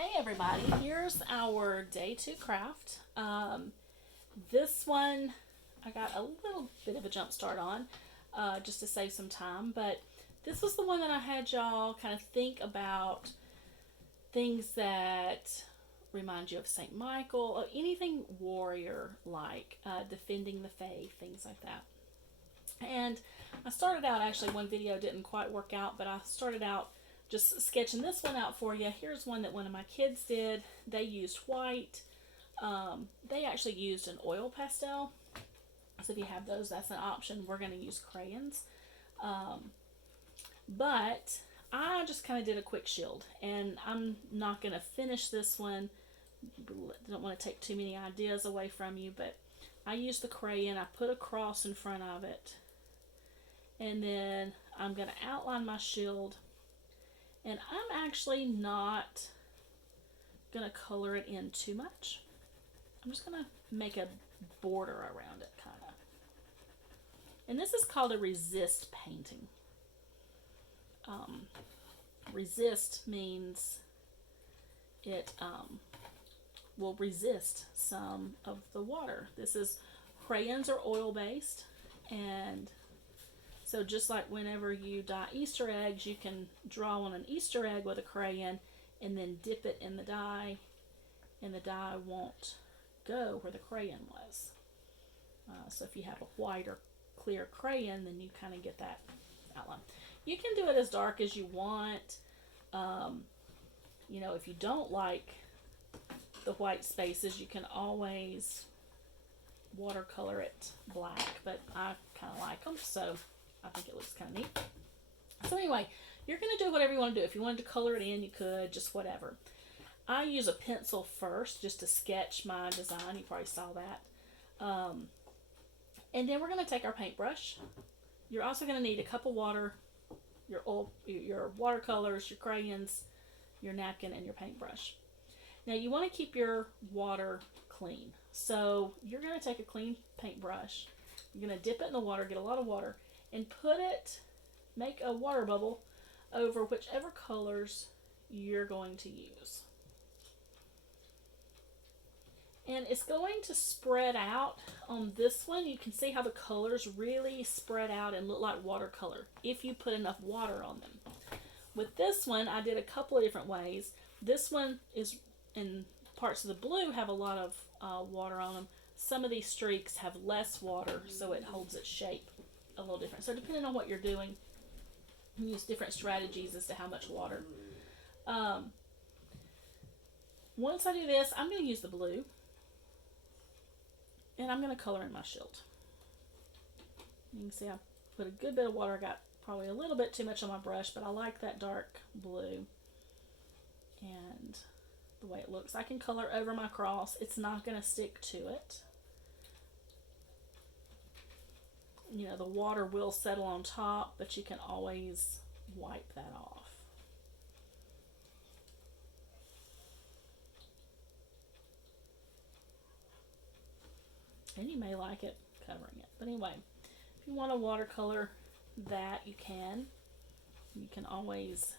Hey everybody, here's our day two craft. This one I got a little bit of a jump start on just to save some time, but this was the one that I had y'all kind of think about things that remind you of St. Michael, or anything warrior like, defending the faith, things like that. And I started out, actually, one video didn't quite work out, but I started out just sketching this one out for you. Here's one that one of my kids did. They used white. They actually used an oil pastel. So if you have those, that's an option. We're going to use crayons. Um, but I just kind of did a quick shield. And I'm not going to finish this one. Don't want to take too many ideas away from you, but I used the crayon. I put a cross in front of it. And then I'm going to outline my shield. And I'm actually not going to color it in too much. I'm just going to make a border around it, kind of. And this is called a resist painting. Resist means it will resist some of the water. This is, crayons are oil based, and so just like whenever you dye Easter eggs, you can draw on an Easter egg with a crayon and then dip it in the dye, and the dye won't go where the crayon was. So if you have a white or clear crayon, then you kind of get that outline. You can do it as dark as you want. If you don't like the white spaces, you can always watercolor it black, but I kind of like them, so I think it looks kind of neat. So anyway, you're going to do whatever you want to do. If you wanted to color it in, you could, just whatever. I use a pencil first just to sketch my design. You probably saw that. And then we're going to take our paintbrush. You're also going to need a cup of water, your watercolors, your crayons, your napkin, and your paintbrush. Now you want to keep your water clean. So you're going to take a clean paintbrush. You're going to dip it in the water, get a lot of water, and make a water bubble over whichever colors you're going to use. And it's going to spread out on this one. You can see how the colors really spread out and look like watercolor if you put enough water on them. With this one, I did a couple of different ways. This one is, in parts of the blue, have a lot of water on them. Some of these streaks have less water, so it holds its shape a little different. So depending on what you're doing, you use different strategies as to how much water. Once I do this, I'm going to use the blue, and I'm going to color in my shield. You can see I put a good bit of water. I got probably a little bit too much on my brush, but I like that dark blue and the way it looks. I can color over my cross. It's not going to stick to it. The water will settle on top, but you can always wipe that off. And you may like it covering it. But anyway, if you want to watercolor that, you can. You can always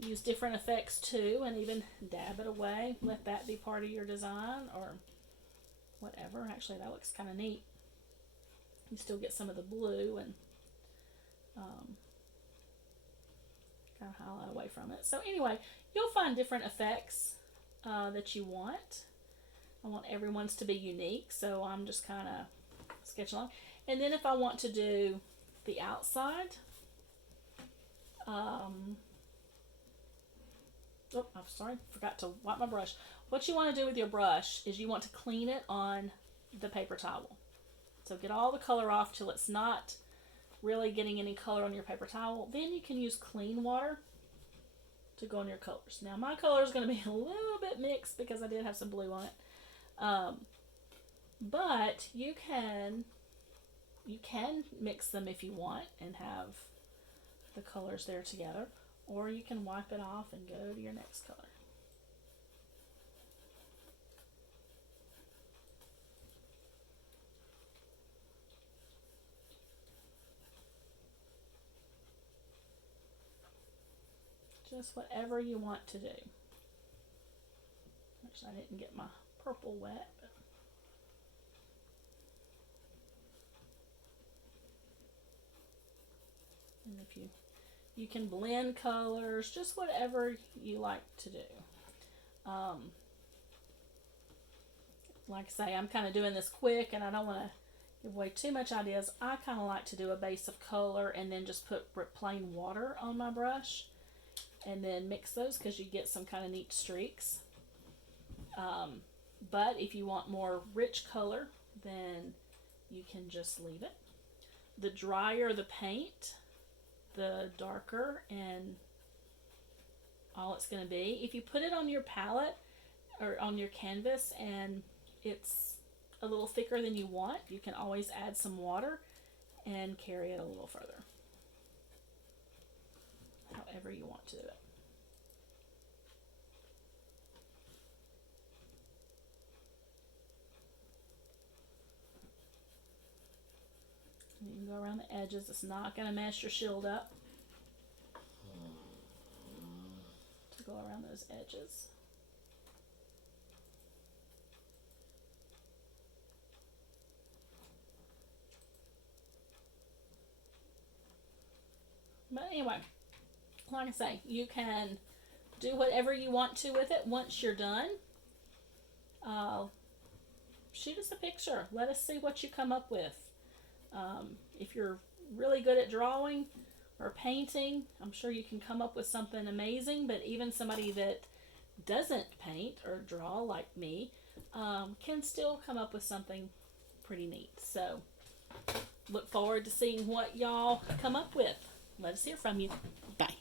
use different effects too, and even dab it away. Let that be part of your design or whatever. Actually, that looks kind of neat. You still get some of the blue and kind of highlight away from it. So anyway, you'll find different effects that you want. I want everyone's to be unique, so I'm just kind of sketching along. And then if I want to do the outside, I'm sorry, forgot to wipe my brush. What you want to do with your brush is you want to clean it on the paper towel. So get all the color off till it's not really getting any color on your paper towel. Then you can use clean water to go on your colors. Now my color is going to be a little bit mixed because I did have some blue on it. But you can mix them if you want and have the colors there together, or you can wipe it off and go to your next color. Just whatever you want to do. Actually, I didn't get my purple wet, but and if you can blend colors, just whatever you like to do. Um, like I say, I'm kind of doing this quick, and I don't want to give away too much ideas. I kind of like to do a base of color and then just put plain water on my brush and then mix those because you get some kind of neat streaks. But if you want more rich color, then you can just leave it. The drier the paint, the darker and all it's going to be. If you put it on your palette or on your canvas and it's a little thicker than you want, you can always add some water and carry it a little further. However you want to do it. You can go around the edges. It's not going to mess your shield up. To go around those edges. But anyway, like I say, you can do whatever you want to with it once you're done. Shoot us a picture. Let us see what you come up with. If you're really good at drawing or painting, I'm sure you can come up with something amazing. But even somebody that doesn't paint or draw like me can still come up with something pretty neat. So look forward to seeing what y'all come up with. Let us hear from you. Bye.